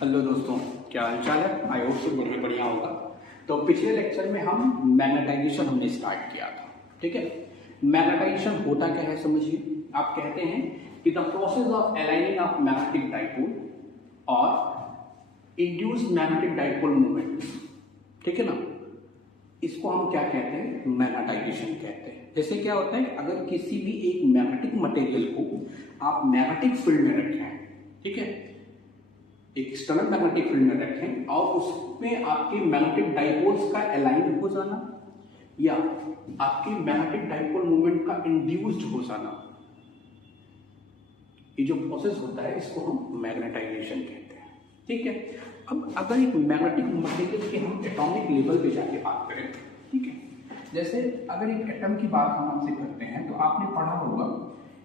Hello दोस्तों, क्या हाल चाल है। आई होप से बढ़िया होगा। तो पिछले लेक्चर में हम मैग्नेटाइजेशन हमने स्टार्ट किया था। ठीक है, मैग्नेटाइजेशन होता क्या है समझिए। आप कहते हैं कि the process of aligning of magnetic dipole और इंड्यूस्ड मैग्नेटिक डाइपोल मूवमेंट। ठीक है ना, इसको हम क्या कहते हैं, मैग्नेटाइजेशन कहते हैं। जैसे क्या होता है, अगर किसी भी एक मैग्नेटिक मटेरियल को आप मैग्नेटिक फील्ड में रखें, ठीक है, एक एक्सटर्नल मैग्नेटिक फील्ड में रखें और उसमें आपके मैग्नेटिक डाइपोल्स का अलाइन हो जाना या आपके मैग्नेटिक डाइपोल मूवमेंट का इंड्यूस्ड हो जाना, ये जो प्रोसेस होता है इसको हम मैग्नेटाइजेशन कहते हैं। ठीक है, अब अगर एक मैग्नेटिक मटेरियल के हम एटॉमिक लेवल पे जाके बात करें, ठीक है, जैसे अगर एक एटम की बात हम आपसे करते हैं तो आपने पढ़ा होगा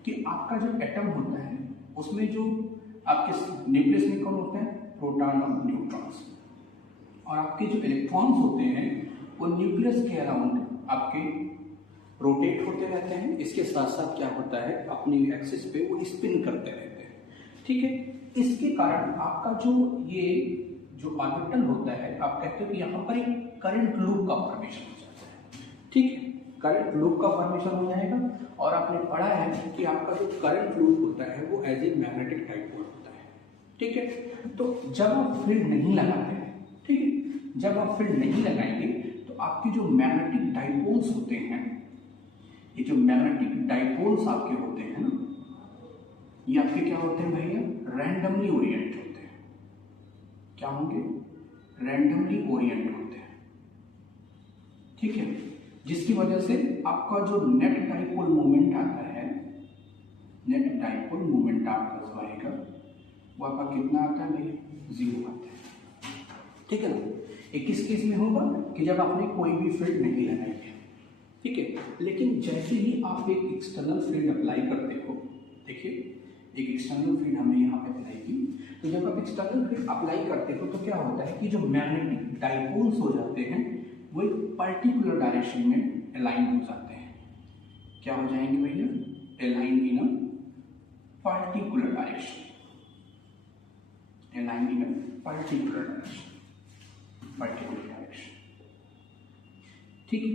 कि आपका जो एटम होता है उसमें जो आपके न्यूक्लियस में कौन होते हैं, प्रोटॉन और न्यूट्रॉन्स, और आपके जो इलेक्ट्रॉन्स होते हैं वो न्यूक्लियस के अराउंड आपके रोटेट होते रहते हैं। इसके साथ साथ क्या होता है, अपनी एक्सिस पे वो स्पिन करते रहते हैं। ठीक है, इसके कारण आपका जो ये जो ऑर्बिटल होता है, आप कहते हो कि यहाँ पर एक करंट लूप का फॉर्मेशन हो जाता है। ठीक है, करंट लूप का फॉर्मेशन हो जाएगा और आपने पढ़ा है कि आपका जो करंट लूप होता है वो एज ए मैग्नेटिक डाइपोल होता है। ठीक है, तो जब आप फील्ड नहीं लगाते हैं, ठीक है, जब आप फील्ड नहीं लगाएंगे तो आपके जो मैग्नेटिक डाइपोल्स होते हैं, ये जो मैग्नेटिक डाइपोल्स आपके होते हैं ना, ये आपके क्या होते हैं भैया, रैंडमली ओरिएंट होते हैं। क्या होंगे, रैंडमली ओरिएंट होते हैं। ठीक है, जिसकी वजह से आपका जो नेट डाइपोल मोमेंट आता है, नेट डाइपोल मोमेंट आपका जो आएगा वो आपका कितना आता है भैया, 0 आता है। ठीक है ना, ये किस केस में होगा कि जब आपने कोई भी फील्ड नहीं लगाई है। ठीक है, लेकिन जैसे ही आप एक एक्सटर्नल फील्ड अप्लाई करते हो, देखिए एक एक्सटर्नल फील्ड हमने यहाँ पे अप्लाई की, तो जब आप एक्सटर्नल फील्ड अप्लाई करते हो तो क्या होता है कि जो मैग्नेटिक डाइपोल्स हो जाते हैं वो एक पर्टिकुलर डायरेक्शन में अलाइन हो जाते हैं। क्या हो जाएंगे भैया, align in a particular direction, align in a particular direction, particular direction. ठीक है,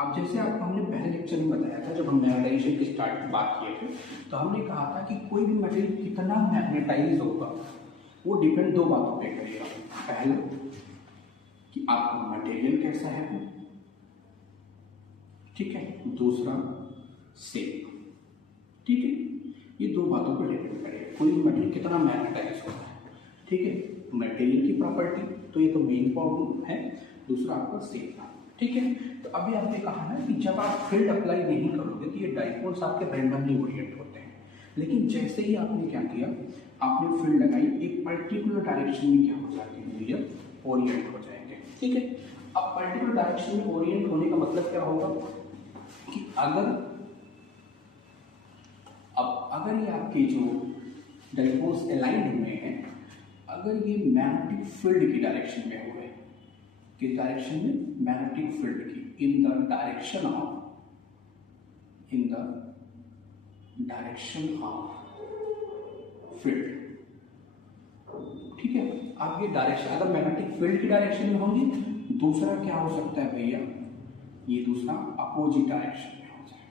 अब जैसे आपको हमने पहले लेक्चर में बताया था, जब हम मैग्नेटाइजेशन की स्टार्ट बात किए थे, तो हमने कहा था कि कोई भी मटेरियल कितना मैग्नेटाइज होगा वो डिपेंड 2 बातों पे करेगा। पहला कि आपका मटेरियल कैसा है वो, ठीक है, दूसरा शेप। ठीक है, ये 2 बातों पर डिपेंड करेगा कोई मटेरियल कितना मैग्नेटाइज होता है। ठीक है, मटेरियल की प्रॉपर्टी तो ये तो मेन प्रॉब्लम है, दूसरा आपका शेप। ठीक है, तो अभी आपने कहा ना कि जब आप फील्ड अप्लाई नहीं करोगे तो ये डाइपोल्स आपके रैंडमली ओरिएंट होते हैं, लेकिन जैसे ही आपने क्या किया, आपने फील्ड लगाई, एक पर्टिकुलर डायरेक्शन में क्या हो जाती है भैया, ओरिएंट हो जाएंगे। ठीक है, अब पर्टिकुलर डायरेक्शन में ओरिएंट होने का मतलब क्या होगा कि अगर ये आपके जो डाइपोल्स अलाइन हुए हैं, अगर ये मैग्नेटिक फील्ड की डायरेक्शन में हुए, किस डायरेक्शन में, मैग्नेटिक फील्ड की, in the direction of field. ठीक है, अब ये डायरेक्शन अगर मैग्नेटिक फील्ड की डायरेक्शन में होंगी, दूसरा क्या हो सकता है भैया, ये दूसरा अपोजिट डायरेक्शन में हो जाए,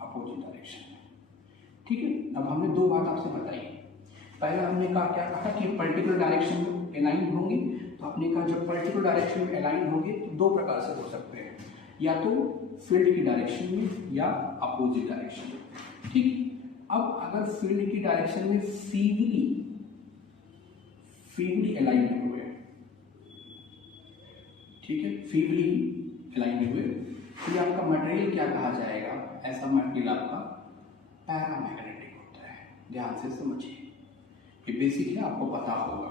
अपोजिट डायरेक्शन में। ठीक है, अब हमने 2 बात आपसे बताई। पहला हमने क्या कहा कि पर्टिकुलर डायरेक्शन में अलाइन होंगे, तो आपने कहा जब पर्टिकुलर डायरेक्शन में अलाइन होंगे तो 2 प्रकार से हो सकते हैं, या तो फील्ड की डायरेक्शन में या अपोजिट डायरेक्शन में। ठीक, अब अगर फील्ड की डायरेक्शन में फीवली अलाइन हुए, ठीक है, फीवली अलाइन हुए, तो ये आपका मटेरियल क्या कहा जाएगा, ऐसा मटेरियल आपका पैरामैग्नेटिक होता है। ध्यान से समझिए, ये बेसिक है, आपको पता होगा।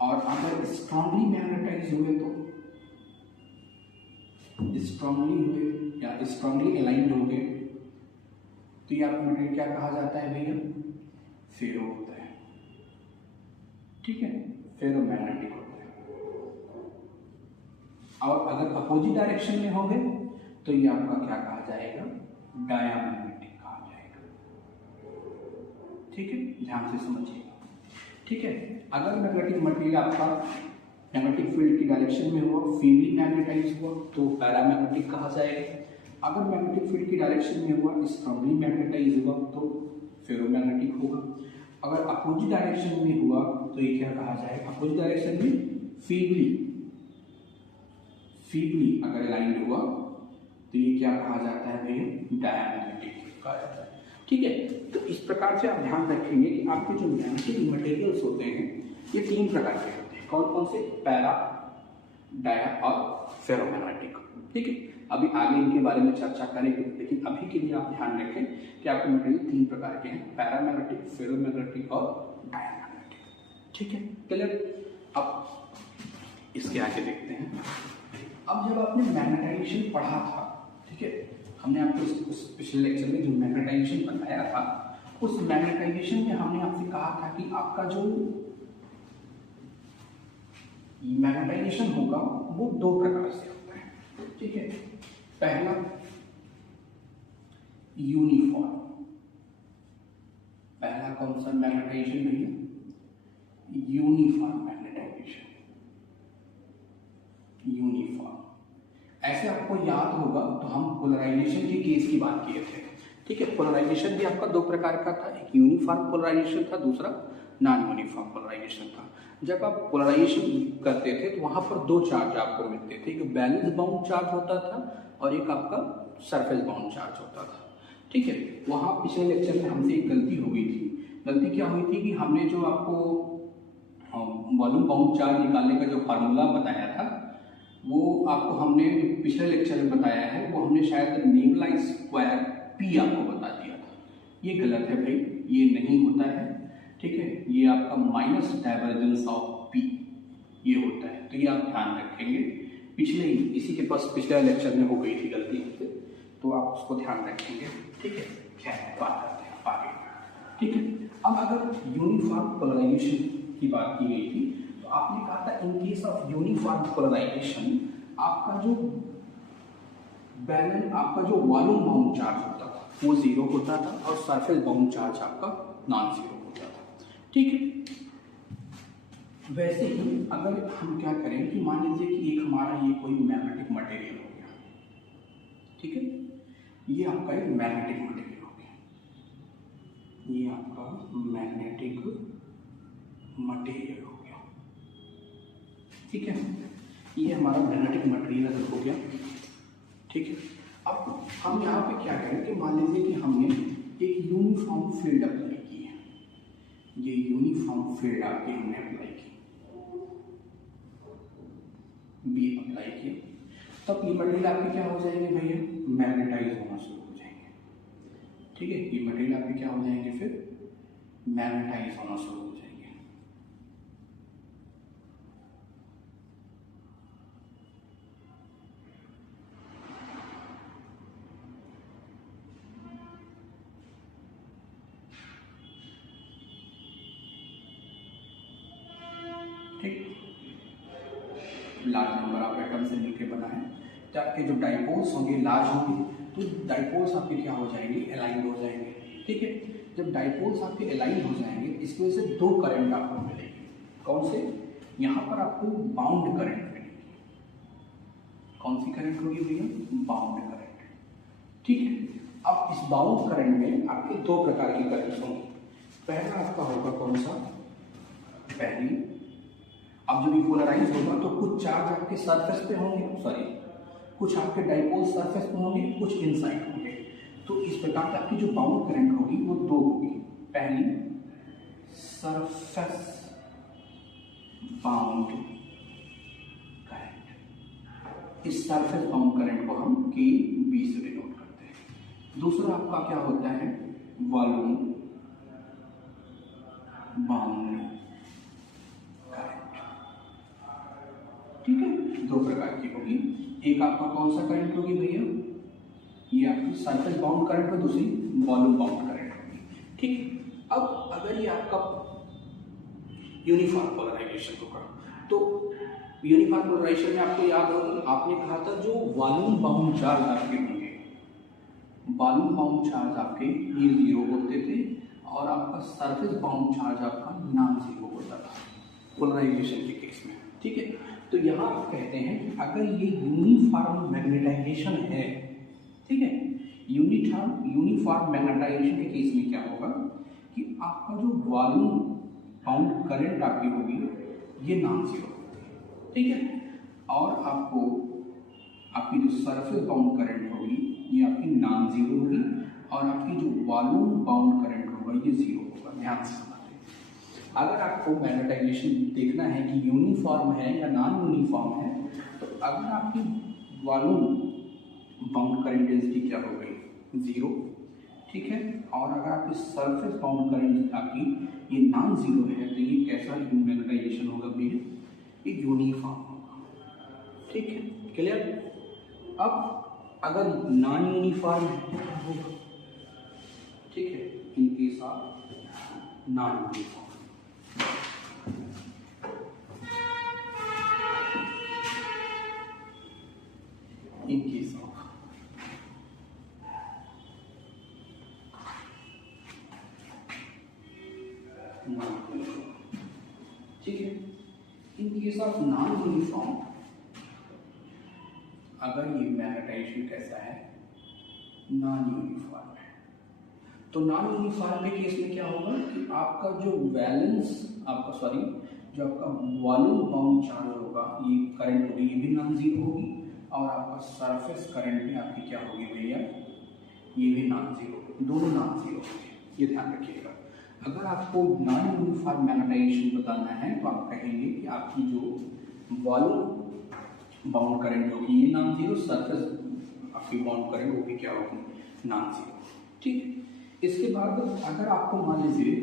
और अगर स्ट्रांगली मैग्नेटाइज हुए तो स्ट्रांगली हुए या स्ट्रांगली अलाइंड हो गए तो ये आपका मटेरियल क्या कहा जाता है भैया, फेरो होता है। ठीक है, फेरोमैग्नेटिक होता है। और अगर अपोजिट डायरेक्शन में होंगे तो ये आपका क्या कहा जाएगा, डायामैग्नेटिक कहा जाएगा। ठीक है, ध्यान से समझिएगा। ठीक है। अगर मैग्नेटिक मटेरियल आपका मैग्नेटिक फील्ड की डायरेक्शन में हुआ, फील्डली मैग्नेटाइज हुआ, तो पैरामैग्नेटिक कहा जाएगा। अगर मैग्नेटिक फील्ड की डायरेक्शन में हुआ, स्ट्रांगली मैग्नेटाइज हुआ, तो फेरोमैग्नेटिक होगा। अगर अपोजिट डायरेक्शन में हुआ तो ये क्या कहा जाएगा, अपोजिट डायरेक्शन में फीबली अगर अलाइंड हुआ तो ये क्या कहा जाता है भैया, डायमैग्नेटिक कहा जाता है। ठीक है, तो इस प्रकार से आप ध्यान रखेंगे कि आपके जो मैग्नेटिक मटेरियल्स होते हैं ये 3 प्रकार के होते हैं। कौन कौन से, पैरा, डाया और फेरोमैग्नेटिक। ठीक है, अभी आगे इनके बारे में चर्चा करेंगे, लेकिन अभी के लिए आप ध्यान रखें कि आपके मटेरियल 3 प्रकार के हैं, पैरामैग्नेटिक, फेरोमैग्नेटिक और डायमैग्नेटिक। ठीक है, क्लियर। अब इसके आगे देखते हैं। अब जब आपने मैग्नेटाइजेशन पढ़ा था, ठीक है, हमने आपको उस पिछले लेक्चर में जो मैग्नेटाइजेशन बताया था, उस मैग्नेटाइजेशन में हमने आपसे कहा था कि आपका जो मैग्नेटाइजेशन होगा वो 2 प्रकार से होता है। ठीक है, पहला यूनिफॉर्म, पहला कौन सा मैग्नेटाइजेशन भैया, यूनिफॉर्म मैग्नेटाइजेशन, यूनिफॉर्म। ऐसे आपको याद होगा तो हम पोलराइजेशन के केस की बात किए थे। ठीक है, पोलराइजेशन भी आपका 2 प्रकार का था, एक यूनिफॉर्म पोलराइजेशन था, दूसरा नॉन यूनिफॉर्म पोलराइजेशन था। जब आप पोलराइजेशन करते थे तो वहां पर 2 चार्ज आपको मिलते थे, एक बैलेंस बाउंड चार्ज होता था और एक आपका सरफेस बाउंड चार्ज होता था। ठीक है, वहां पिछले लेक्चर में हमसे एक गलती हो गई थी। गलती क्या हुई थी कि हमने जो आपको वॉल्यूम बाउंड चार्ज निकालने का जो फार्मूला बताया था वो आपको हमने पिछले लेक्चर में बताया है, वो हमने शायद निवला स्क्वायर पी आपको बता दिया था। ये गलत है भाई, ये नहीं होता है। ठीक है, ये आपका माइनस डाइवर्जेंस ऑफ पी ये होता है, तो ये आप ध्यान रखेंगे। पिछले ही इसी के पास पिछले लेक्चर में हो गई थी गलती से, तो आप उसको ध्यान रखेंगे। ठीक है, क्या बात करते हैं आगे। ठीक है, अब अगर यूनिफॉर्म पोलराइजेशन की बात की गई थी तो आपने कहा था in case of uniform polarization आपका जो बैलेंस, आपका जो वॉल्यूम बाउंड चार्ज होता था वो 0 होता था और सरफेस बाउंड चार्ज आपका नॉन 0 होता था। ठीक है, वैसे ही अगर हम क्या करें कि मान लीजिए कि एक हमारा ये कोई मैग्नेटिक मटेरियल हो गया। ठीक है, ये आपका एक मैग्नेटिक मटेरियल हो गया, ये आपका मैग्नेटिक मटेरियल हो गया। ठीक है, ये हमारा मैग्नेटिक मटेरियल अगर हो गया। ठीक है, अब हम यहाँ पे क्या करें कि मान लीजिए कि हमने एक यूनिफॉर्म फील्ड अप्लाई की है, ये यूनिफॉर्म फील्ड आपके हमने अप्लाई की, बी अप्लाई किया, तब ये मटेरियल आपके क्या हो जाएंगे भैया, मैग्नेटाइज होना शुरू हो जाएंगे। ठीक है, ये मटेरियल आपके क्या हो जाएंगे, फिर मैग्नेटाइज होना शुरू हो जाएंगे। ठीक, लार्ज नंबर ऑफ एटम से मिलकर बना है, तो आपके जो डाइपोल्स होंगे लार्ज होंगे, तो डाइपोल्स आपके क्या हो जाएंगे, अलाइंड हो जाएंगे। ठीक है, जब डाइपोल्स आपके अलाइन हो जाएंगे इसकी वजह से 2 करंट आपको मिलेंगे। कौन से, यहाँ पर आपको बाउंड करंट मिलेगी। कौन सी करंट होगी भैया, बाउंड करंट। ठीक है, अब इस बाउंड करंट में आपके 2 प्रकार की करंट होंगी। पहला आपका होगा कौन सा, पहली, अब जब ये पोलराइज होगा तो कुछ चार्ज आपके सरफेस पे होंगे, सॉरी कुछ आपके डाइपोल सरफेस पे होंगे, कुछ इनसाइड होंगे। तो इस प्रकार से आपकी जो बाउंड करंट होगी वो 2 होगी। पहली सरफेस बाउंड करंट, इस सरफेस बाउंड करंट को हम KB से डिनोट करते हैं। दूसरा आपका क्या होता है, वॉल्यूम बाउंड करंट। ठीक है, 2 प्रकार की होगी। एक आपका कौन सा करंट होगी भैया, ये आपकी सरफेस बाउंड करंट और दूसरी वॉल्यूम बाउंड करंट होगी। ठीक, अब अगर ये आपका यूनिफॉर्म पोलराइजेशन होगा तो यूनिफॉर्म पोलराइजेशन में आपको याद होगा आपने कहा था जो वॉल्यूम बाउंड चार्ज आपके होंगे, वॉल्यूम बाउंड चार्ज आपके ये 0 होते थे और आपका सरफेस बाउंड चार्ज आपका नॉन जीरो होता था पोलराइजेशन के केस में। ठीक है, तो यहाँ आप कहते हैं कि अगर ये यूनिफॉर्म मैग्नेटाइजेशन है, ठीक है, यूनिफॉर्म मैग्नेटाइजेशन के केस में क्या होगा कि आपका जो वॉल्यूम बाउंड करंट आपकी होगी ये नॉन जीरो होगी। ठीक है, और आपको आपकी जो सरफेस बाउंड करंट होगी ये आपकी नॉन जीरो होगी, और आपकी जो वॉल्यूम बाउंड करंट होगा ये जीरो होगा। ध्यान से समझिए, अगर आपको मैग्नेटाइजेशन देखना है कि यूनिफॉर्म है या नॉन यूनिफॉर्म है, तो अगर आपकी वॉल्यूम बाउंड करंट डेंसिटी क्या हो गई जीरो, ठीक है, और अगर आपकी सरफेस बाउंड करंट आपकी ये नॉन जीरो है, तो ये कैसा मैग्नेटाइजेशन होगा भैया, ये यूनिफॉर्म होगा। ठीक है, क्लियर। अब अगर नॉन यूनिफॉर्म है तो क्या होगा, ठीक है, इन case of non uniform, in case of non uniform, ठीक है, इन केस ऑफ नॉन यूनिफॉर्म अगर ये मैग्नेटाइजेशन कैसा है, नॉन यूनिफॉर्म है, तो नॉन यूनिफॉर्म के केस में क्या होगा कि आपका जो वैलेंस आपका जो आपका वॉल्यूम बाउंड चार्ज होगा, ये करंट होगी, ये भी नॉन जीरो होगी, और आपका सरफेस करंट भी आपकी क्या होगी भैया, ये भी नॉन जीरो, दोनों नॉन जीरो होंगे। ये ध्यान रखिएगा। अगर आपको नॉन यूनिफॉर्म मैग्नेटाइजेशन बताना है तो आप कहेंगे कि आपकी जो वॉल्यूम बाउंड करंट होगी ये नॉन जीरो, सरफेस आपकी बाउंड करंट वो भी क्या होगी, नॉन जीरो। ठीक है, इसके बाद अगर आपको मान लीजिए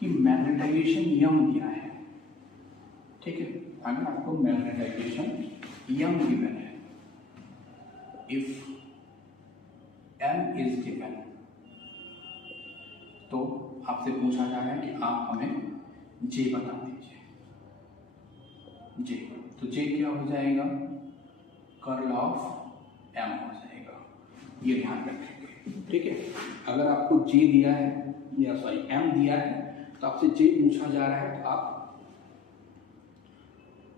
कि मैग्नेटाइजेशन यम दिया है, ठीक है, अगर आपको मैग्नेटाइजेशन यम गिवन है, इफ एम इज गिवन, तो आपसे पूछा जा रहा है कि आप हमें जे बता दीजिए। जे, तो जे क्या हो जाएगा, कर्ल ऑफ एम हो जाएगा। ये ध्यान रखेंगे। ठीक है, अगर आपको जे दिया है या एम दिया है तो आपसे जे पूछा जा रहा है तो आप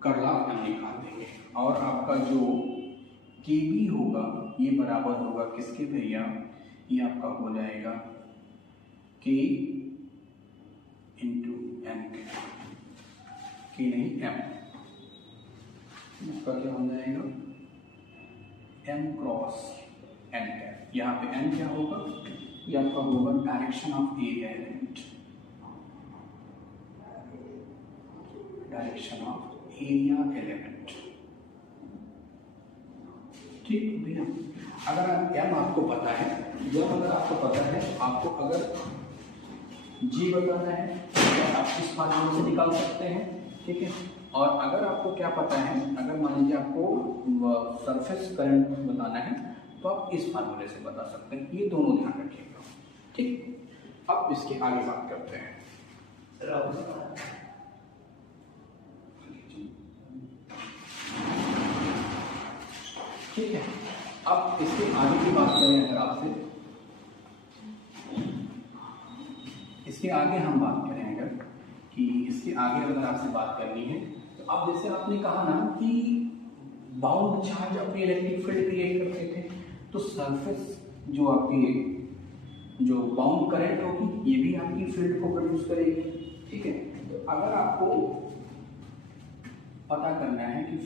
कर्ल ऑफ एम निकाल देंगे, और आपका जो के बी होगा ये बराबर होगा किसके भैया, ये आपका हो जाएगा के इंटू एम, के नहीं एम, इसका क्या हो जाएगा एम क्रॉस एन कैप। यहाँ पे एन क्या होगा, ये आपका होगा direction of area element, direction of area element. ठीक भैया, अगर एम आपको पता है, जब अगर आपको पता है, आपको अगर जी बताना है तो आप इस फार्मूले से निकाल सकते हैं। ठीक है, और अगर आपको क्या पता है, अगर मान लीजिए आपको सरफेस करंट बताना है तो आप इस फार्मूले से बता सकते हैं। ये दोनों ध्यान रखिएगा। ठीक, अब इसके आगे बात करते हैं। ठीक है, अब इसके आगे की बात करें, अगर आपसे इसके आगे हम बात करें, अगर कि इसके आगे अगर आपसे बात करनी है तो अब जैसे आपने कहा ना कि बाउंड चार्ज अपनी इलेक्ट्रिक फील्ड क्रिएट करते थे, तो सरफेस जो आपकी जो बाउंड करंट होगी ये भी आपकी फील्ड को प्रोड्यूस करेगी। ठीक है, तो अगर आपको पता करना है कि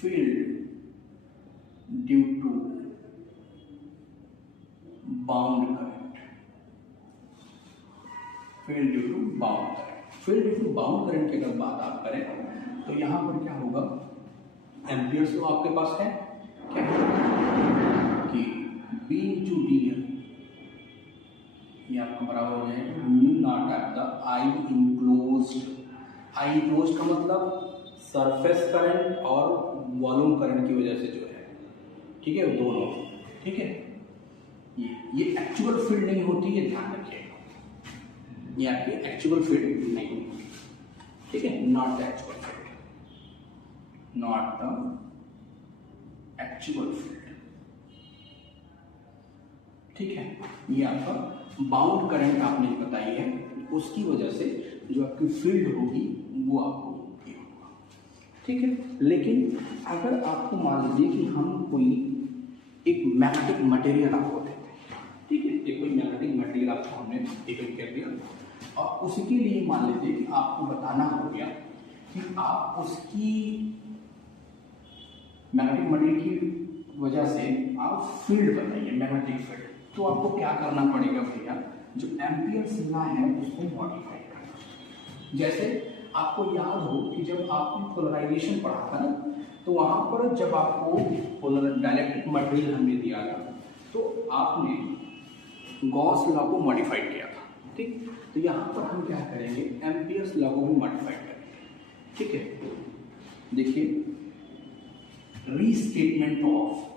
field due to bound current, field due to bound current, field due to bound current की अगर बात आप करें तो यहां पर क्या होगा, एम्पियर्स लॉ आपके पास है क्या कि B इंटू डी ये आपका बराबर हो जाएगा mu not at the I enclosed. I enclosed का मतलब सरफेस करंट और वॉल्यूम करंट की वजह से जो है, ठीक है, दोनों। ठीक है, ये एक्चुअल फील्ड नहीं होती, ये ध्यान रखिएगा, ये आपकी एक्चुअल फील्ड नहीं होती। ठीक है, not the actual field, not the actual field. ठीक है, ये आपका बाउंड करंट आपने बताई है, उसकी वजह से जो आपकी फील्ड होगी वो आपको ये होगा, ठीक है। लेकिन अगर आपको मान लीजिए कि हम कोई एक मैग्नेटिक मटेरियल आपको देते हैं, ठीक है, एक कोई मैग्नेटिक मटेरियल आपको हमने टेकन कर दिया और उसके लिए मान लीजिए कि आपको बताना हो गया कि आप उसकी मैग्नेटिक मटेरियल की वजह से आप फील्ड बताइए, मैग्नेटिक फील्ड, तो आपको क्या करना पड़ेगा भैया, जो एम्पियर्स लॉ है उसको मॉडिफाई करना। जैसे आपको याद हो कि जब आपने पोलराइजेशन पढ़ा था ना, तो वहां पर जब आपको डाइलेक्ट्रिक मटेरियल हमने दिया था तो आपने गॉस लॉ को मॉडिफाई किया था, ठीक। तो यहाँ पर हम क्या करेंगे, एम्पियर्स लॉ को भी मॉडिफाई करेंगे, ठीक है। देखिए, restatement of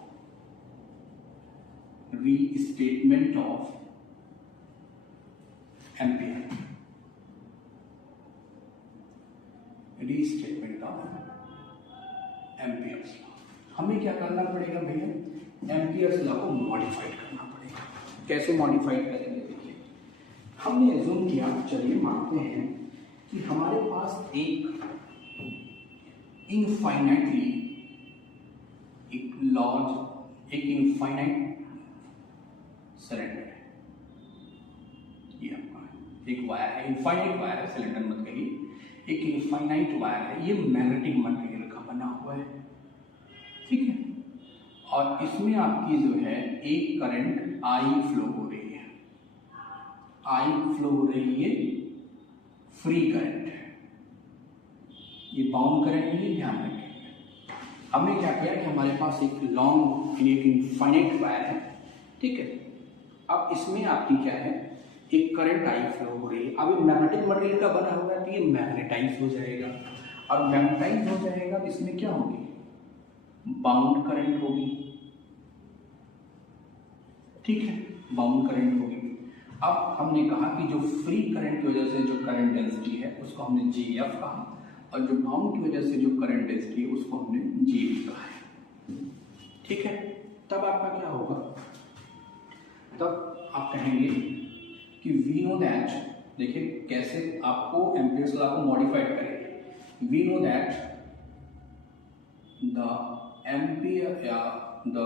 ampere, restatement of Ampere's law, हमें क्या करना पड़ेगा भैया, एम्पियर्स लॉ को मॉडिफाइड करना पड़ेगा। कैसे मॉडिफाइड करेंगे, देखिए हमने एज्यूम किया, चलिए मानते हैं कि हमारे पास एक इनफाइनाइटली एक इनफाइनाइट सिलेंडर है, ये आपका एक वायर है, इनफाइनाइट वायर है, सिलेंडर मत कहिए, एक इनफाइनाइट वायर है, ये मैग्नेटिक मटेरियल का बना हुआ है, ठीक है। और इसमें आपकी जो है एक करंट आई फ्लो हो रही है, फ्री करंट है, ये बाउंड करंट नहीं है, ध्यान रखें। हमने क्या किया कि हमारे पास एक इनफाइनाइट वायर है, ठीक है। अब इसमें आपकी क्या है, एक करंट आई फ्लो हो रही है। अब ये मैग्नेटिक मटेरियल का बना हुआ है तो ये मैग्नेटाइज हो जाएगा, और मैग्नेटाइज हो जाएगा तो इसमें क्या होगी, बाउंड करंट होगी, ठीक है, बाउंड करंट होगी। अब हमने कहा कि जो फ्री करंट की वजह से जो करंट डेंसिटी है उसको हमने जीएफ कहा, और जो बाउंड की वजह से जो करंट डेंसिटी है उसको हमने जीबी कहा है, ठीक है। तब आपका क्या होगा, तब आप कहेंगे कि वी नो दैट, देखिए कैसे आपको एम्पियर्स लॉ को मॉडिफाइड करेंगे। We know that the Ampere या the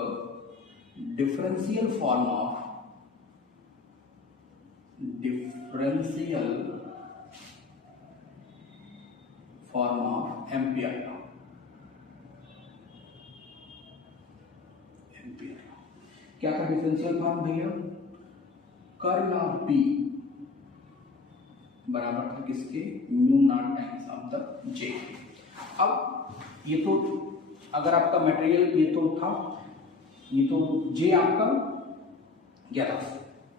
differential form of Ampere law, क्या था डिफरेंशियल फॉर्म भैया, कर्ल ऑफ बी बराबर था किसके, mu naught times of the J. अब ये तो अगर आपका मटेरियल ये तो था, ये तो जे आपका क्या था,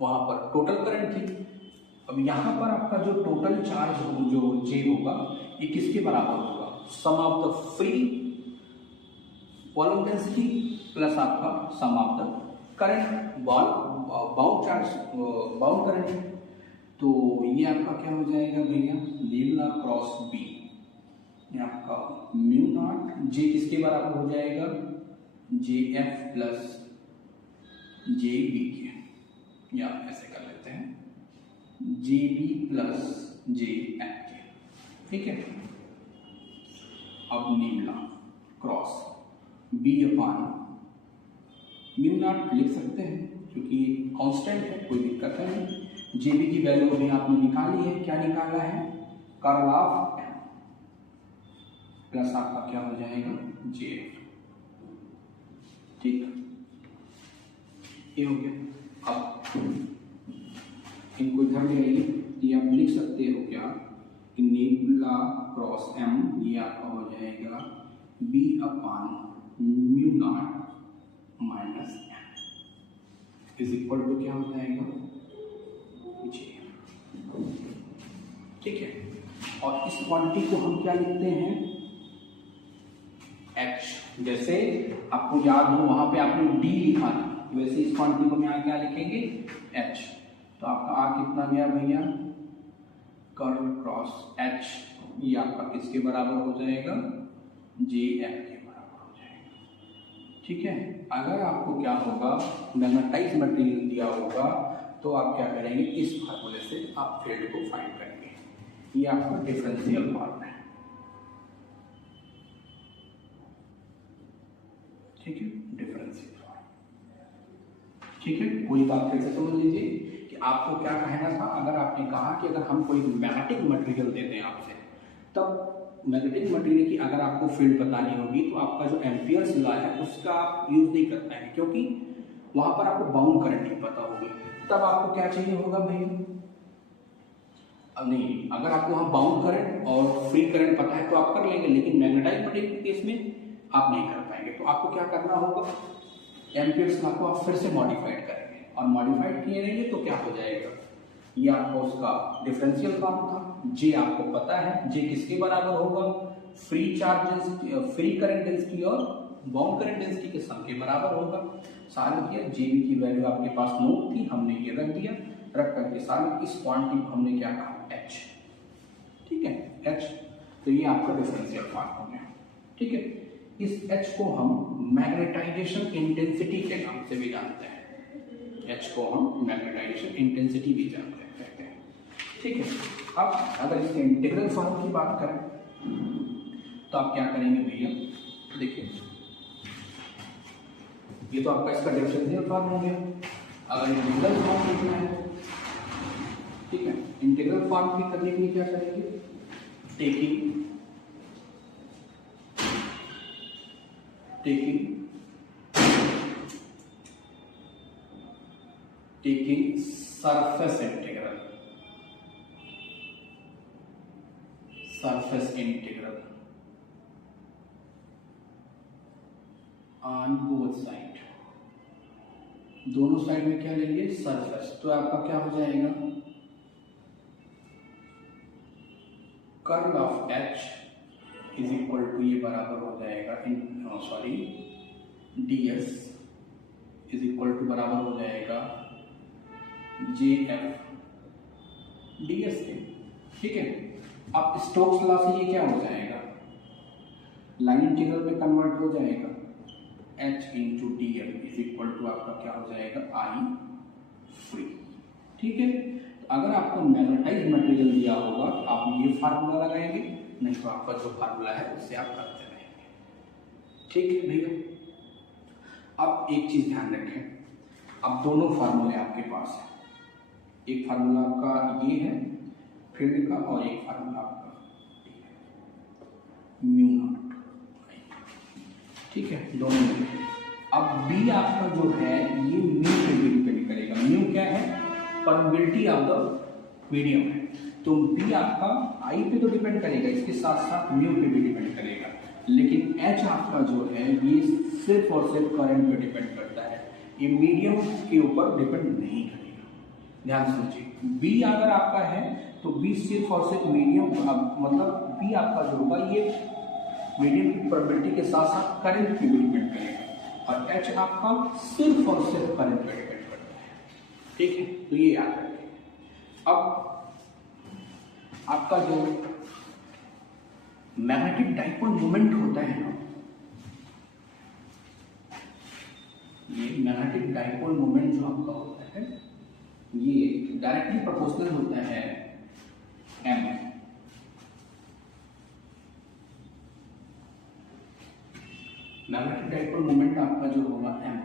वहां पर टोटल करंट थी। अब यहाँ पर आपका जो टोटल चार्ज हो, जो जे होगा, ये किसके बराबर होगा, sum of the free volume density plus आपका sum of the current bound charge, bound current. तो ये आपका क्या हो जाएगा भैया, न्यू क्रॉस बी, ये आपका म्यू नॉट जे किसके बराबर हो जाएगा, J F plus J B के, या ऐसे कर लेते हैं J B plus J F के, ठीक है। अब new cross B upon mu naught लिख सकते हैं क्योंकि कांस्टेंट है, कोई दिक्कत नहीं। जे बी की वैल्यू अभी आपने निकाली है, क्या निकाला है, कर्ल ऑफ एम प्लस आपका क्या हो जाएगा, जे एफ, ठीक, ये हो गया। अब इनको इधर ले आइए, ये आप लिख सकते हो क्या कि नेबुला क्रॉस एम, ये आपका हो जाएगा B upon mu naught minus M is equal to क्या हो जाएगा, जे, ठीक है। और इस क्वांटिटी को हम क्या लिखते हैं, एच। जैसे आपको याद हो वहां पे आपने डी लिखा था, वैसे इस क्वांटिटी को हम यहाँ क्या लिखेंगे, एच। तो आपका आ कितना गया भैया, कर्ल क्रॉस एच, ये आपका किसके बराबर हो जाएगा, जे एफ के बराबर हो जाएगा, ठीक है। अगर आपको क्या होगा, मैग्नेटाइज मटेरियल दिया होगा तो आप क्या करेंगे, इस फार्मूले से आप फील्ड को फाइंड करेंगे। ये आपका डिफरेंशियल फॉर्म है, ठीक है, डिफरेंशियल फॉर्म, ठीक है। कोई बात फिर से समझ लीजिए कि आपको क्या कहना था। अगर आपने कहा कि अगर हम कोई मैग्नेटिक मटेरियल देते हैं आपसे, तब मैग्नेटिक मटेरियल की अगर आपको फील्ड बतानी होगी तो आपका जो एम्पियर्स लॉ है उसका आप यूज नहीं कर पाएंगे, क्योंकि वहां पर आपको बाउंड करंट नहीं पता होगी। तब आपको क्या चाहिए होगा भैया, अब नहीं, अगर आपको वहां बाउंड करंट और फ्री करंट पता है तो आप कर लेंगे, लेकिन मैग्नेटाइज मटेरियल के केस में आप नहीं कर पाएंगे। तो आपको क्या करना होगा, एम्पियर्स लॉ को आप फिर से मॉडिफाइड करेंगे, और मॉडिफाइड किए रहेंगे तो क्या हो जाएगा, ये आपका उसका डिफरेंशियल फॉर्म था। जे आपको पता है, जे किसके बराबर होगा, free charge free current density और बाउंड करंट डेंसिटी के सम के बराबर होगा। सॉल्व किया, जेबी की वैल्यू आपके पास नोट थी, हमने ये रख दिया, रख करके सॉल्व, इस क्वांटिटी को हमने क्या कहा, एच, ठीक है, एच। तो ये आपका डिफरेंशियल फॉर्म हो गया, ठीक है। इस एच को हम मैग्नेटाइजेशन इंटेंसिटी के नाम से भी जानते हैं, एच को हम मैग्नेटाइजेशन इंटेंसिटी भी जानते हैं, ठीक है। अब अगर इसके इंटीग्रल फॉर्म की बात करें तो आप क्या करेंगे भैया, देखिए ये तो आपका इसका डिफरेंशियल फॉर्म हो गया। अगर इंटीग्रल फॉर्म लिखना है, ठीक है, इंटीग्रल फॉर्म भी करने के लिए क्या करेंगे, taking surface integral on both side, दोनों साइड में क्या लेंगे, सरफेस। तो आपका क्या हो जाएगा, curl of H is equal to, ये बराबर हो जाएगा ds इज इक्वल टू बराबर हो जाएगा JF ds के, ठीक है। अब स्टोक्स लॉ से ये क्या हो जाएगा, लाइन इंटीग्रल में कन्वर्ट हो जाएगा, h into dl is equal to आपका क्या हो जाएगा, I फ्री, ठीक है। तो अगर आपको मैग्नेटाइज मटेरियल दिया होगा तो आप ये फार्मूला लगाएंगे, नहीं तो आपका जो फार्मूला है उससे आप करते रहेंगे, ठीक है भैया। अब एक चीज ध्यान रखें, अब दोनों फार्मूले आपके पास है, एक फार्मूला आपका ये है फील्ड का और एक फार्मूला आपका म्यू नॉट, ठीक है, दोनों में। अब बी आपका जो है ये म्यू पे भी डिपेंड करेगा, म्यू क्या है, परमिबिलिटी ऑफ द मीडियम है, तो बी आपका आई पे तो डिपेंड करेगा, इसके साथ साथ म्यू पे भी डिपेंड करेगा, लेकिन एच आपका जो है ये सिर्फ और सिर्फ करंट पे डिपेंड करता है, ये मीडियम के ऊपर डिपेंड नहीं करेगा। ध्यान समझिए, बी अगर आपका है तो बी सिर्फ और सिर्फ मीडियम, मतलब बी आपका जो होगा ये मीडियम की प्रोबेबिलिटी के साथ साथ करंट पे भी डिपेंड करेगा, और एच आपका सिर्फ और सिर्फ करंट पे डिपेंड करता है, ठीक है। तो ये याद रखें। अब आपका जो मैग्नेटिक डाइपोल मोमेंट होता है ना, ये मैग्नेटिक डाइपोल मोमेंट जो आपका होता है ये डायरेक्टली प्रोपोर्शनल होता है m, मैग्नेटिक डाइपोल मोमेंट आपका जो होगा m,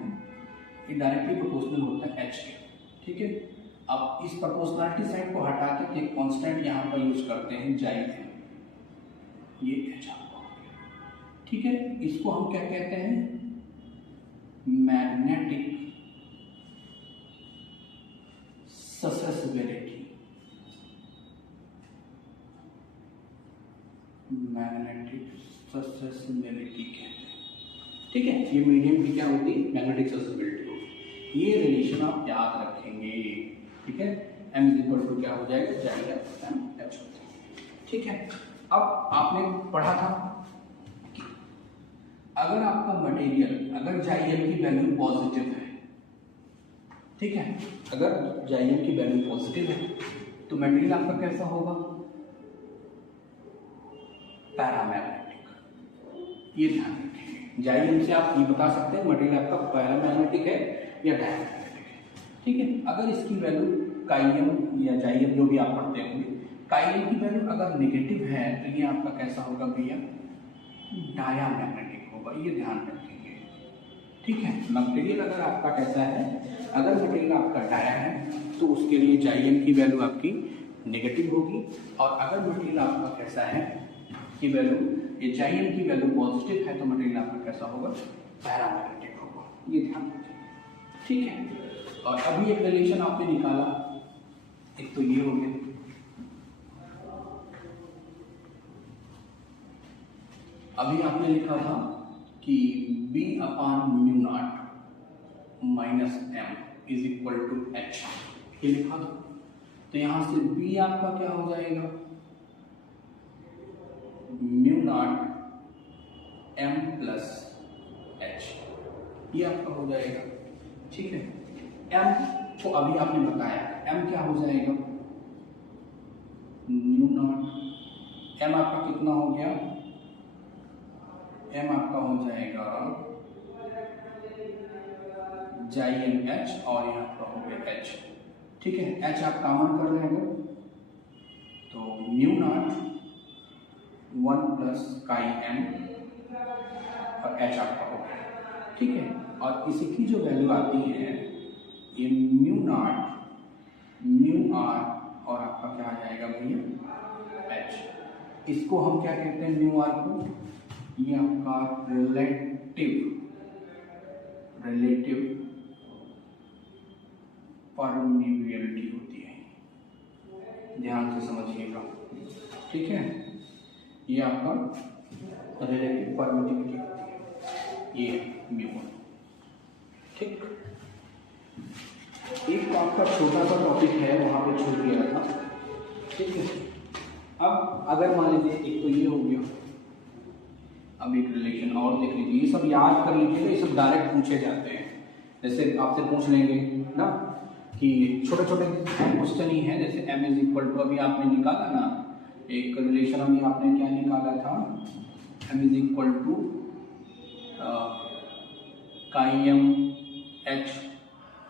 ये डायरेक्टली प्रोपोर्शनल होता है h के, ठीक है। अब इस प्रोपोर्शनलिटी साइन को हटा के एक कांस्टेंट यहाँ पर यूज करते हैं जाई m, ये h आपका हो गया, ठीक है। इसको हम क्या कहते हैं, मैग्नेटिक ससेसिबिलिटी, मैग्नेटिक ससेसिबिलिटी कहते हैं, ठीक है। ये मीडियम की क्या होती है, मैग्नेटिक ससेसिबिलिटी होगी, ये रिलेशन आप याद रखेंगे, ठीक है। m इज इक्वल टू क्या हो जाएगा, जाएगा m h, ठीक है। अब आपने पढ़ा था कि अगर आपका मटेरियल, अगर जाइएम की वैल्यू पॉजिटिव है, ठीक है, अगर जाइएम की वैल्यू पॉजिटिव है तो मटेरियल आपका कैसा होगा, पैरामैग्नेटिक, ये ध्यान रखेंगे। जाइएम से आप ये बता सकते हैं मटेरियल आपका पैरामैग्नेटिक है या डायमैग्नेटिक है, ठीक है। अगर इसकी वैल्यू काइएम या जाइएम जो भी आप पढ़ते होंगे, काइएम की वैल्यू अगर नेगेटिव है तो ये आपका कैसा होगा भैया, डायामैग्नेटिक होगा, ये ध्यान रखेंगे। ठीक है, मटेरियल अगर आपका कैसा है, अगर मटेरियल आपका डाया है तो उसके लिए जाइएम की वैल्यू आपकी नेगेटिव होगी, और अगर मटेरियल आपका कैसा है की वैल्यू, ये जाइएम की वैल्यू पॉजिटिव है तो मटेरियल आपका कैसा होगा, पैरामैग्नेटिक होगा, ये ध्यान रखें। ठीक है, और अभी एक रिलेशन आपने निकाला, एक तो ये हो गया, अभी आपने लिखा था कि B upon mu naught minus M is equal to H, ये लिखा था। तो यहां से B आपका क्या हो जाएगा, mu naught M plus H, ये आपका हो जाएगा। ठीक है, एम को अभी आपने बताया, एम क्या हो जाएगा, म्यू नॉट, एम आपका कितना हो गया, एम आपका हो जाएगा जाइएम एच, और यहाँ पर हो गया एच। ठीक है, एच आप कॉमन कर लेंगे तो mu naught 1 plus chi M, और एच आपका हो गया। ठीक है, और इसी की जो वैल्यू आती है ये म्यू नॉट म्यू आर, और आपका क्या आ जाएगा भैया, एच। इसको हम क्या कहते हैं, म्यू आर को, ये आपका रिलेटिव परमिएबिलिटी होती है, ध्यान से समझिएगा। ठीक है, ये आपका रिलेटिव परमिएबिलिटी होती है, ये म्यू। ठीक, एक तो आपका छोटा सा टॉपिक है वहां पे छूट गया था। ठीक है, अब अगर मान लीजिए एक तो ये हो गया, अब एक रिलेशन और देख लीजिए, ये सब याद कर लीजिएगा, ये सब डायरेक्ट पूछे जाते हैं। जैसे आपसे पूछ लेंगे ना कि छोटे छोटे क्वेश्चन ही है, जैसे m इज इक्वल टू, अभी आपने निकाला ना एक रिलेशन, अभी आपने क्या निकाला था, m is equal to chi M H.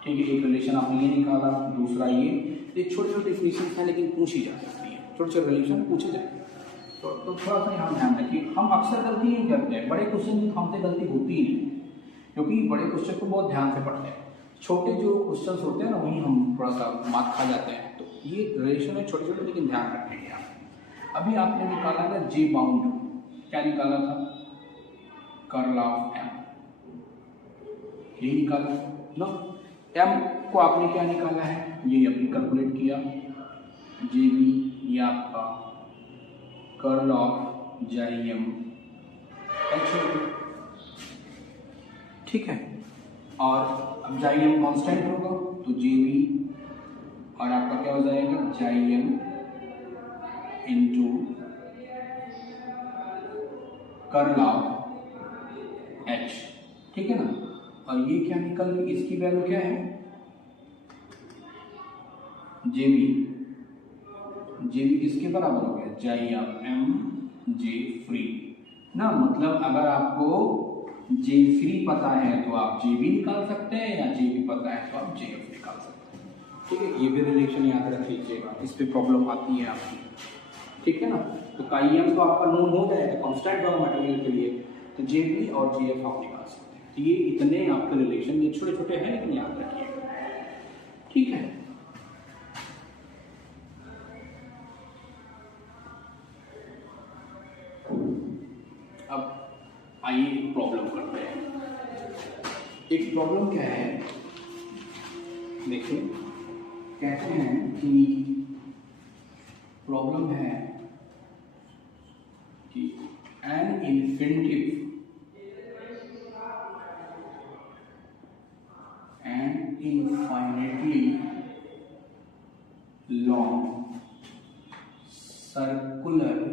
ठीक है, एक रिलेशन आपने ये निकाला, दूसरा ये छोटे छोटे इक्वेशन है लेकिन पूछी जा सकती है, छोटे छोटे रिलेशन पूछे जाते हैं। तो थोड़ा सा यहाँ ध्यान रखिए, हम अक्सर गलती नहीं करते हैं, बड़े क्वेश्चन की हमसे गलती होती ही नहीं, क्योंकि बड़े क्वेश्चन को बहुत ध्यान से पढ़ते हैं। छोटे जो क्वेश्चन होते हैं ना, वहीं हम थोड़ा सा मात खा जाते हैं। तो ये रिलेशन है छोटे छोटे, लेकिन ध्यान रखेंगे आप। अभी आपने निकाला था जे बाउंड, क्या निकाला था, कर्ल ऑफ एम, ये निकाला ना। एम को आपने क्या निकाला है, ये अपनी कैलकुलेट किया, जे बी ये आपका कर्ल ऑफ जाइएम एच। ठीक है, और अब जाइएम कांस्टेंट होगा तो जे बी, और आपका क्या हो जाएगा, जाइएम इनटू कर्ल ऑफ एच। ठीक है ना, और ये क्या निकल गई, इसकी वैल्यू क्या है, जे बी किसके बराबर हो गया, जाइएम एम जे फ्री ना। मतलब अगर आपको जे फ्री पता है तो आप जे बी निकाल सकते हैं, या जे बी पता है तो आप जे एफ निकाल सकते हैं। ठीक है, ये भी रिलेशन याद रख लीजिएगा, इस पे प्रॉब्लम आती है आपकी। ठीक है ना, तो काई एम तो आपका नोन हो जाएगा कांस्टेंट वाला मटेरियल के लिए, तो जे बी और जे एफ आप निकाल सकते हैं। तो ये इतने आपके रिलेशन, ये छोटे छोटे हैं लेकिन याद रखिएगा। ठीक है, अब आइए एक प्रॉब्लम करते हैं। एक प्रॉब्लम क्या है, देखिए कहते हैं कि प्रॉब्लम है कि an infinitive and infinitely long circular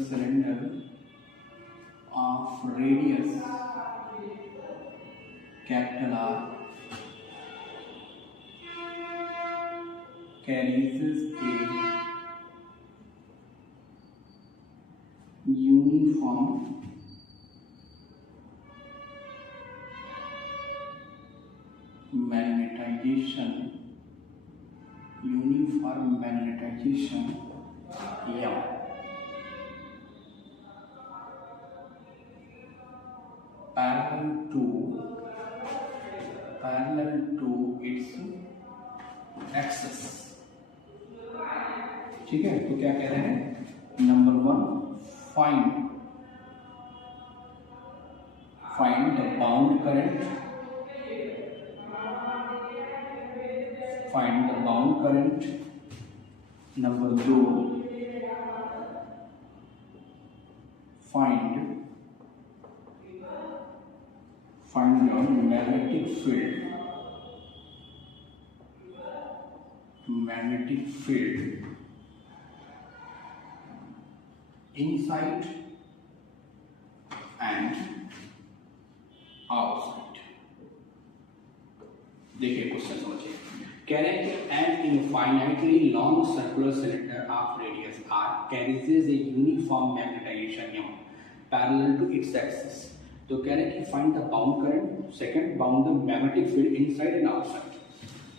cylinder of radius capital R carries a uniform magnetization, uniform magnetization M parallel to its axis। ठीक है, तो क्या कह रहे हैं, number 1 find the bound current, number 2 find the magnetic field inside and outside। देखिए question समझिए, कह रहे हैं कि an infinitely long circular cylinder of radius r carries a uniform magnetization M parallel to its axis। तो कह रहे हैं कि find the bound current, second bound the magnetic field inside and outside.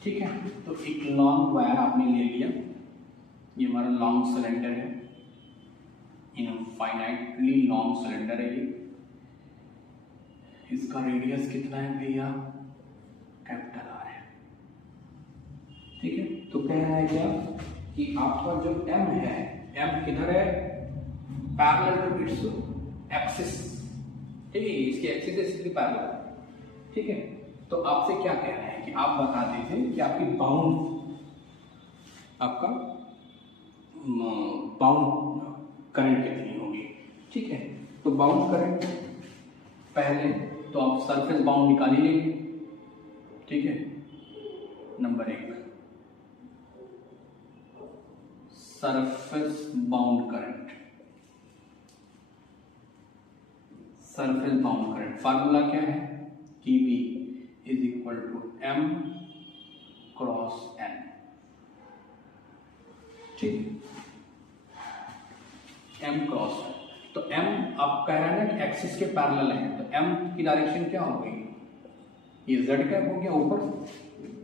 ठीक है, तो एक लॉन्ग वायर आपने ले लिया, ये हमारा लॉन्ग सिलेंडर है, इनफाइनाइटली लॉन्ग सिलेंडर है ये, इसका रेडियस कितना है भैया, कैपिटल R है। ठीक है, तो कह रहा है क्या कि आपका जो M है, M किधर है, पैरेलल टू इट्स एक्सिस। ठीक है, इसके एक्सिस से सीधे पैरेलल। ठीक है, तो आपसे क्या कह रहे हैं कि आप बता दीजिए कि आपकी बाउंड करंट कितनी होगी। ठीक है, तो बाउंड करंट पहले तो आप सरफेस बाउंड निकाल ही लेंगे। ठीक है, number 1 surface bound current, formula क्या है, KB is equal to M cross N। ठीक, M क्रॉस N, तो M आप कह रहे हैं ना कि एक्सिस के पैरेलल है, तो M की डायरेक्शन क्या होगी, ये Z कैप हो गया ऊपर।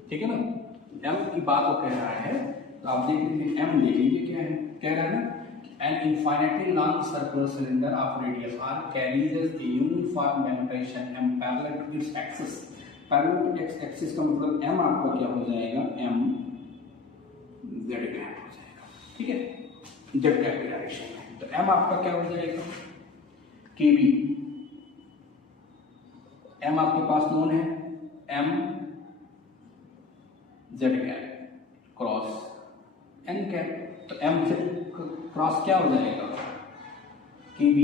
ठीक है ना, M की बात वो कह रहा है, तो आप देख लीजिए M देख लीजिए क्या है, कह रहा है ना an infinitely long circular cylinder of radius r carries a uniform magnetization M parallel to its axis। Parallel to its axis का मतलब M आपका क्या हो जाएगा, M Z कैप हो जाएगा। ठीक है, Z कैप की डायरेक्शन में, तो M आपका क्या हो जाएगा, KB। M आपके पास नोन है M Z cap cross N cap, तो M Z क्रॉस क्या हो जाएगा, KB,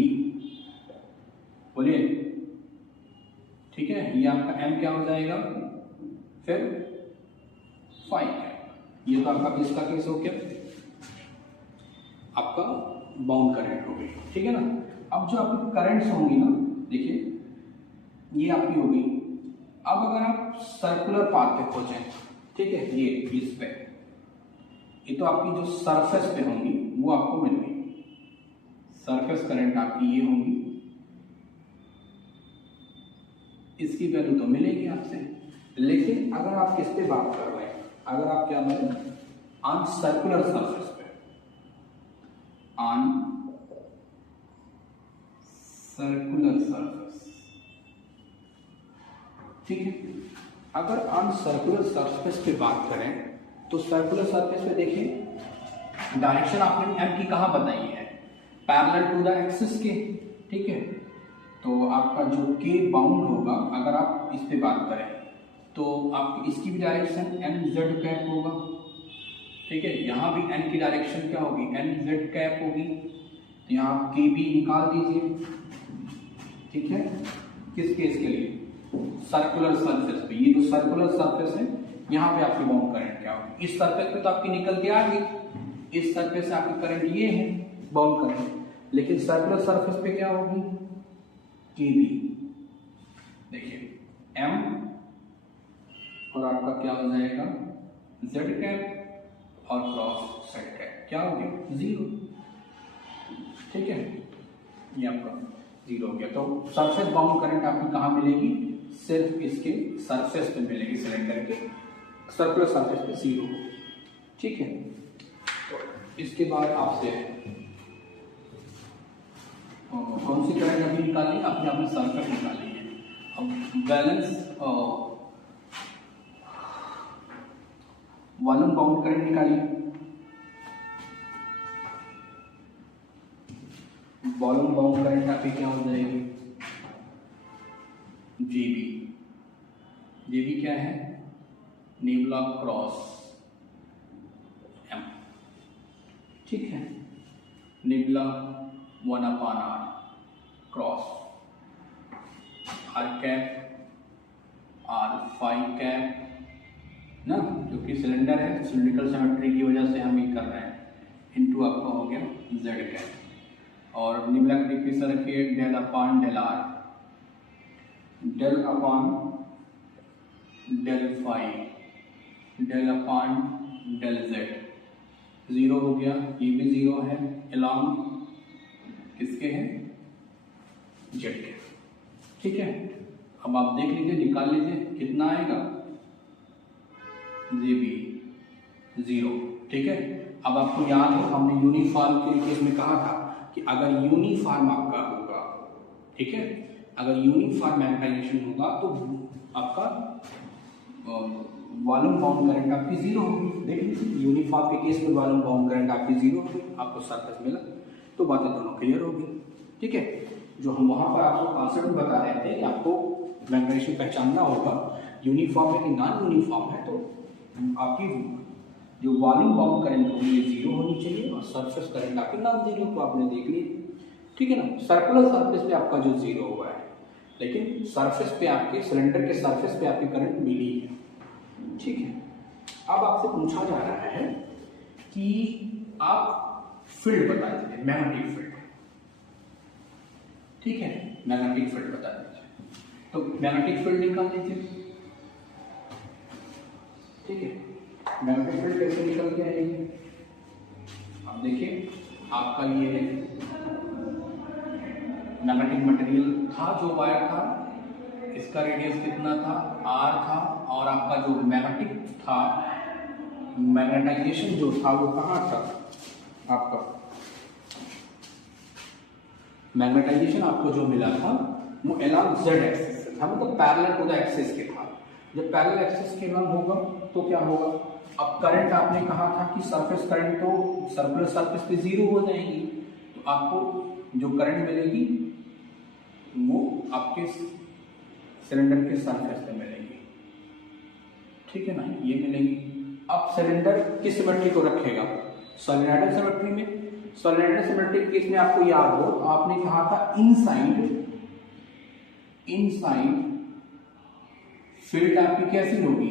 बोलिए। ठीक है, ये आपका M क्या हो जाएगा, फिर 5 है। ये तो आपका किसका केस हो गया, आपका बाउंड करंट हो गई। ठीक है ना, अब जो आपकी करंट्स होंगी ना, देखिए ये आपकी हो गई। अब अगर आप सर्कुलर पाथ पे खोजें, ठीक है, ये इस पे, ये तो आपकी जो सरफेस पे होंगी वो आपको मिल गई, सरफेस करंट आपकी ये होगी, इसकी वैल्यू तो मिलेगी आपसे। लेकिन अगर आप किस पे बात कर रहे हैं, अगर आप क्या बोले, ऑन सर्कुलर सरफेस पे, ऑन सर्कुलर सरफेस। ठीक है, अगर ऑन सर्कुलर सरफेस पे बात करें, तो सर्कुलर सरफेस पे देखें, डायरेक्शन आपने M की कहाँ बताई है, पैरेलल टू द एक्सिस के। ठीक है, तो आपका जो K बाउंड होगा, अगर आप इस पे बात करें तो आप इसकी भी डायरेक्शन NZ कैप होगा। ठीक है, यहाँ भी N की डायरेक्शन क्या होगी, NZ कैप होगी, तो यहाँ आप KB निकाल दीजिए। ठीक है, किस केस के लिए, सर्कुलर सरफेस पे, ये जो सर्कुलर सरफेस है यहाँ पे आपकी बाउंड करंट क्या होगी, इस सरफेस पे तो आपकी निकल के आ गई, इस सरफेस से आपकी करंट ये है बाउंड करंट, लेकिन सर्कुलर सरफेस पे क्या होगी, KB। देखिए M और आपका क्या हो जाएगा, Z कैप और क्रॉस Z कैप क्या हो गया, 0। ठीक है, ये आपका 0 हो गया। तो सरफेस बाउंड करंट आपको कहाँ मिलेगी, सिर्फ इसके सरफेस पे मिलेगी, सिलेंडर के सर्कुलर सरफेस पे 0। ठीक है, तो इसके बाद आपसे कौन सी करंट अभी निकालनी है, अपने सरफेस निकालनी है। अब बैलेंस वॉल्यूम बाउंड करंट निकालिए। वॉल्यूम बाउंड करंट आपकी क्या हो जाएगी, जेबी। जेबी क्या है, नेबुला क्रॉस एम। ठीक है, nabla 1/r cross R cap r5 cap ना, जो कि सिलेंडर है, सिलिंड्रिकल सिमेट्री की वजह से हम ये कर रहे हैं, इनटू आपका हो गया z कैप। और नेबुला का डिफिनेशन रखिए del upon del r, del upon del phi, del upon del z। 0 हो गया, ये भी 0 है, अलॉन्ग किसके हैं, z के। ठीक है, अब आप देख लीजिए, निकाल लीजिए कितना आएगा, जेबी 0। ठीक है, अब आपको याद है हमने यूनिफॉर्म के केस में कहा था कि अगर यूनिफॉर्म आपका होगा, ठीक है, अगर यूनिफॉर्म मैग्नेटाइजेशन होगा तो आपका वॉल्यूम बाउंड करंट आपकी 0 होगी। देख लीजिए, यूनिफॉर्म के केस में वॉल्यूम बाउंड करंट आपकी 0 होगी, आपको सरफेस मिला, तो बातें दोनों क्लियर होगी। ठीक है, जो हम वहाँ पर आपको कॉन्सेप्ट बता रहे थे कि आपको मैग्नेटाइजेशन पहचानना होगा, यूनिफॉर्म है कि नॉन यूनिफॉर्म है, तो आपकी जो वॉल्यूम बाउंड करंट होगी ये 0 होनी चाहिए और सरफेस करंट आपकी नॉन 0, तो आपने देख ली। ठीक है ना, सर्कुलर सरफेस पे आपका जो 0 हुआ है, लेकिन सरफेस पे आपके सिलेंडर के सरफेस पे आपकी करंट मिली है। ठीक है, अब आपसे पूछा जा रहा है कि आप फील्ड बता दीजिए, मैग्नेटिक फील्ड। ठीक है, मैग्नेटिक फील्ड बता दीजिए, तो मैग्नेटिक फील्ड निकाल दीजिए। ठीक है, मैग्नेटिक फील्ड कैसे निकल के आएगी, अब देखिए, आपका ये मैग्नेटिक मटेरियल था, जो वायर था, इसका रेडियस कितना था, r था, और आपका जो मैग्नेटिक था, मैग्नेटाइजेशन जो था वो कहाँ था, आपका मैग्नेटाइजेशन आपको जो मिला था वो अलोंग z एक्सिस था, मतलब पैरेलल टू द एक्सिस के था। जब पैरेलल एक्सिस के अलोंग होगा तो क्या होगा, अब करंट आपने कहा था कि सरफेस करंट तो सर्कुलर सरफेस पे 0 हो जाएगी, तो आपको जो करंट मिलेगी वो आपके सिलेंडर के सरफेस पे मिलेगी। ठीक है ना, ये मिलेगी। अब सिलेंडर किस सिमेट्री को रखेगा, सोलेनॉइडल सिमेट्री में। सोलेनॉइडल सिमेट्री के केस में आपको याद हो, आपने कहा था इनसाइड फील्ड आपकी कैसी होगी,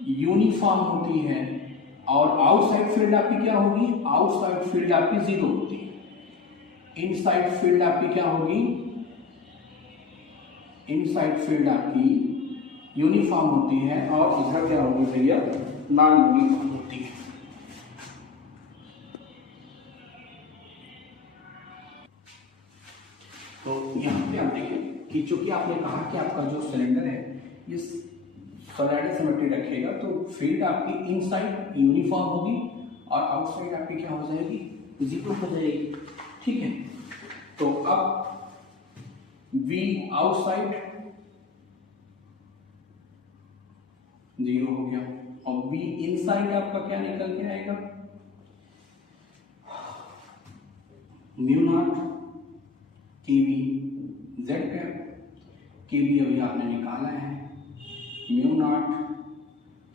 यूनिफॉर्म होती है, और आउटसाइड फील्ड आपकी क्या होगी, आउटसाइड फील्ड आपकी 0 होती है। इनसाइड फील्ड आपकी क्या होगी, इनसाइड फील्ड आपकी यूनिफॉर्म होती है, और इधर क्या होगी भैया, नॉन यूनिफॉर्म होती है। तो यहाँ पे आप देखें कि चूंकि आपने कहा कि आपका जो सिलेंडर है ये सोलेनॉइडल सिमेट्री रखेगा, तो फील्ड आपकी इनसाइड यूनिफॉर्म होगी और आउटसाइड आपकी क्या हो जाएगी, 0 हो जाएगी। ठीक है, तो अब V आउटसाइड 0 हो गया, और V इनसाइड आपका क्या निकल के आएगा, μ0 kV z कैप। kV अभी आपने निकाला है, μ0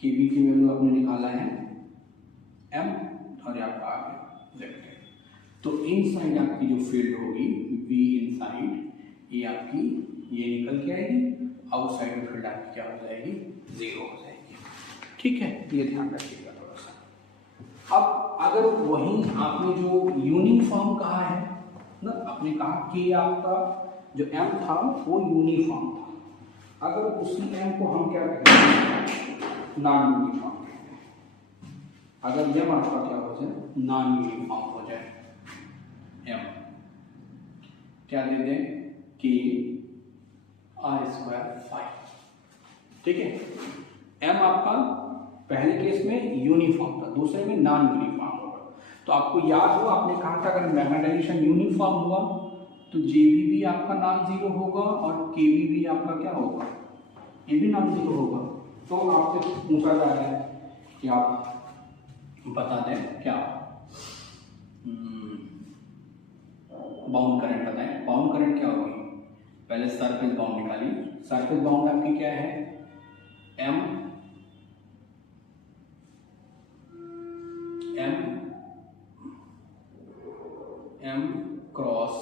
kV की वैल्यू आपने निकाला है m, और आपका आ गया z कैप। तो इनसाइड आपकी जो फील्ड होगी V इनसाइड, ये आपकी ये निकल के आएगी, आउटसाइड फील्ड आपकी क्या हो जाएगी, 0 हो जाएगी। ठीक है, ये ध्यान रखिएगा थोड़ा सा। अब अगर वहीं आपने जो यूनिफॉर्म कहा है ना, आपने कहा कि आपका जो m था वो यूनिफॉर्म था, अगर उसी m को हम क्या कहेंगे, नॉन यूनिफॉर्म कहते हैं। अगर m आपका क्या हो जाए, नॉन यूनिफॉर्म हो जाए, m क्या दे दें, k आर स्क्वायर फाइव। ठीक है, एम आपका पहले केस में यूनिफॉर्म था, दूसरे में नॉन यूनिफॉर्म होगा। तो आपको याद हो, आपने कहा था अगर मैग्नेटाइजेशन यूनिफॉर्म हुआ तो जेबी भी आपका नॉन जीरो होगा और केबी भी आपका क्या होगा, ये भी नॉन जीरो होगा। तो आपसे पूछा जा रहा है कि आप बता दें क्या बाउंड करंट बताएं। बाउंड करंट क्या होगी, पहले सरफेस बाउंड निकालिए। सरफेस बाउंड आपकी क्या है, M cross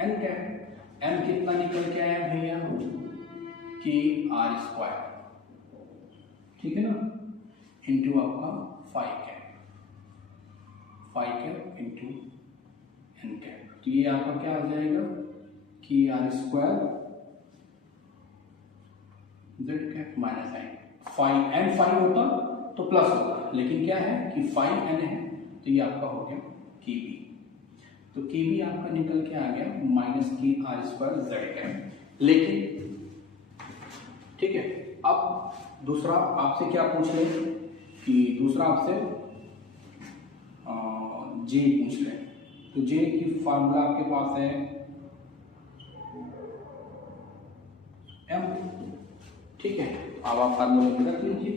N cap. M कितना निकल के आया भैया, के आर स्क्वायर, ठीक है ना, इंटू आपका five cap into N cap. तो ये आपका क्या आ जाएगा, K R square Z cap minus N. Five N five होता तो प्लस होता, लेकिन क्या है कि फाइव एन है तो ये आपका हो गया के बी। तो के बी आपका निकल के आ गया माइनस के आर स्क्वायर जेड कैप। लेकिन ठीक है, अब दूसरा आपसे क्या पूछ ले कि दूसरा आपसे जे पूछ ले। तो जे की फार्मूला आपके पास है एम, ठीक है। अब आप फार्मूला में रख लीजिए,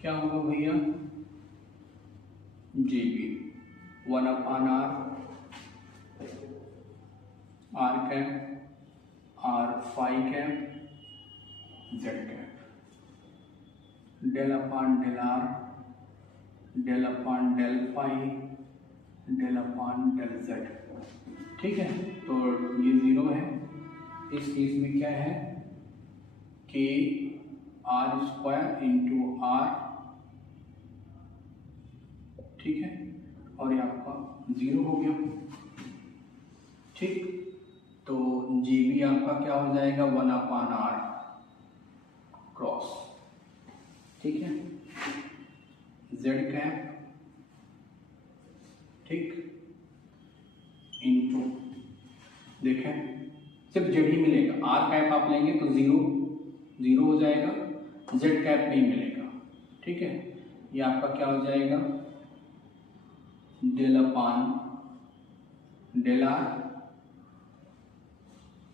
क्या होगा भैया, J B 1/r R cap R five cap Z cap, del upon del R del upon del five del upon del Z. ठीक है, तो ये जीरो है। इस केस में क्या है, के आर स्क्वायर इंटू आर, ठीक है, और ये आपका जीरो हो गया। ठीक, तो जी बी आपका क्या हो जाएगा 1/r क्रॉस, ठीक है, जेड कैप, ठीक, इंटू, देखें सिर्फ जेड ही मिलेगा, आर कैप आप लेंगे तो जीरो हो जाएगा, जेड कैप नहीं मिलेगा। ठीक है, ये आपका क्या हो जाएगा, डेल अपान डेल आर,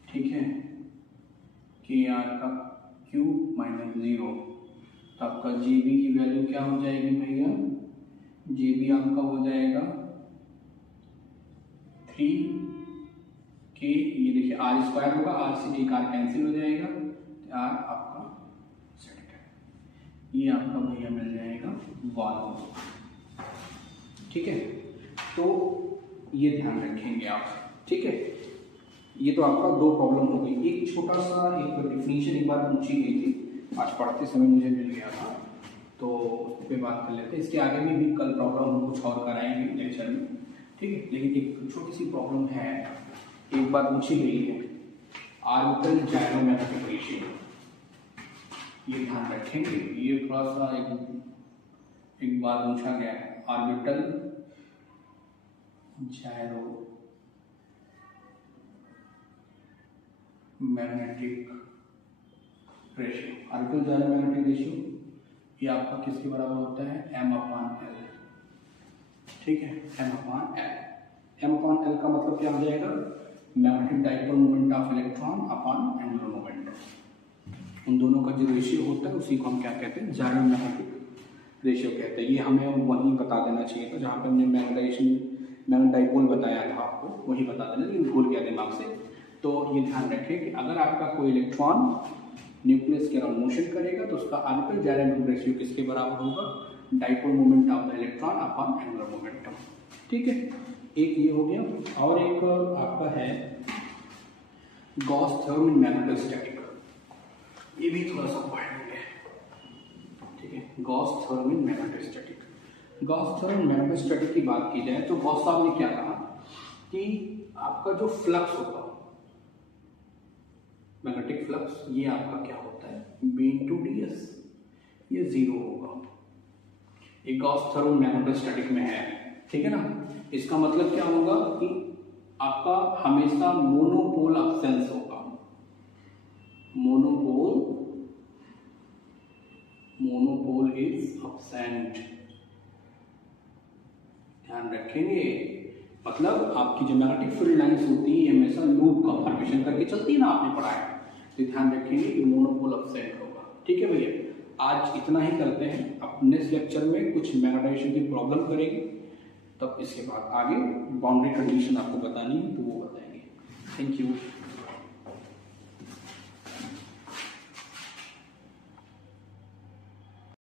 ठीक है, के आर का क्यूब माइनस जीरो। तो आपका जी बी की वैल्यू क्या हो जाएगी भैया, जी बी आपका हो जाएगा 3 के, ये देखिए आर स्क्वायर होगा, आर से एक आर कैंसिल हो जाएगा, आर आपका सेट का, ये आपका भैया मिल जाएगा 1। ठीक है, तो ये ध्यान रखेंगे आप। ठीक है, ये तो आपका दो प्रॉब्लम हो गई। एक छोटा सा एक डिफिनीशन एक बार पूछी गई थी, आज पढ़ते समय मुझे मिल गया था, तो उस पर बात कर लेते हैं। इसके आगे में भी कल प्रॉब्लम हम कुछ और कराएंगे लेक्चर में, ठीक है। लेकिन एक छोटी सी प्रॉब्लम है, एक बार पूछी गई है, आर्बिटल जायरोमैग्नेटिक रेशियो, ये ध्यान रखेंगे। ये थोड़ा सा एक बार पूछा गया है, orbital gyro magnetic ratio, orbital gyromagnetic ratio ये आपका किसके बराबर होता है, m/l, ठीक है, m/l। m/l का मतलब क्या हो जाएगा, magnetic dipole moment of electron upon angular momentum. उन दोनों का जो रेशियो होता है उसी को हम क्या कहते हैं, जायरोमैग्नेटिक रेशियो कहते हैं। ये हमें वहीं बता देना चाहिए था जहाँ पे हमने मैग्नेट डाइपोल बताया था आपको, वही बता देना, लेकिन भूल गया दिमाग से। तो ये ध्यान रखें कि अगर आपका कोई इलेक्ट्रॉन न्यूक्लियस के अराउंड मोशन करेगा तो उसका आर्बिटल जायरोमैग्नेटिक रेशियो किसके बराबर होगा, dipole moment of the electron upon angular momentum. ठीक है, एक ये हो गया, और एक आपका है गॉस थ्योरम इन मैग्नेटोस्टैटिक, ये भी थोड़ा सा पढ़ेंगे। ठीक है, Gauss theorem in magnetostatic. Gauss theorem in magnetostatic की बात की जाए तो गॉस साहब ने क्या कहा कि आपका जो फ्लक्स होगा, मैग्नेटिक फ्लक्स, ये आपका क्या होता है, B × ds, ये जीरो होगा। ये गॉस थ्योरम मैग्नेटोस्टैटिक में है, ठीक है ना। इसका मतलब क्या होगा कि आपका हमेशा मोनोपोल अब्सेंस होगा, मोनोपोल इज अब्सेंट, ध्यान रखेंगे। मतलब आपकी जो मैग्नेटिक फील्ड लाइंस होती है हमेशा लूप का फॉर्मेशन करके चलती है ना, आपने पढ़ा है, तो ध्यान रखेंगे कि मोनोपोल अब्सेंट होगा। ठीक है भैया, आज इतना ही करते हैं। अब नेक्स्ट लेक्चर में कुछ मैग्नेटाइजेशन की प्रॉब्लम करेंगे, तब इसके बाद आगे बाउंड्री कंडीशन आपको बतानी है तो वो बताएंगे। Thank you.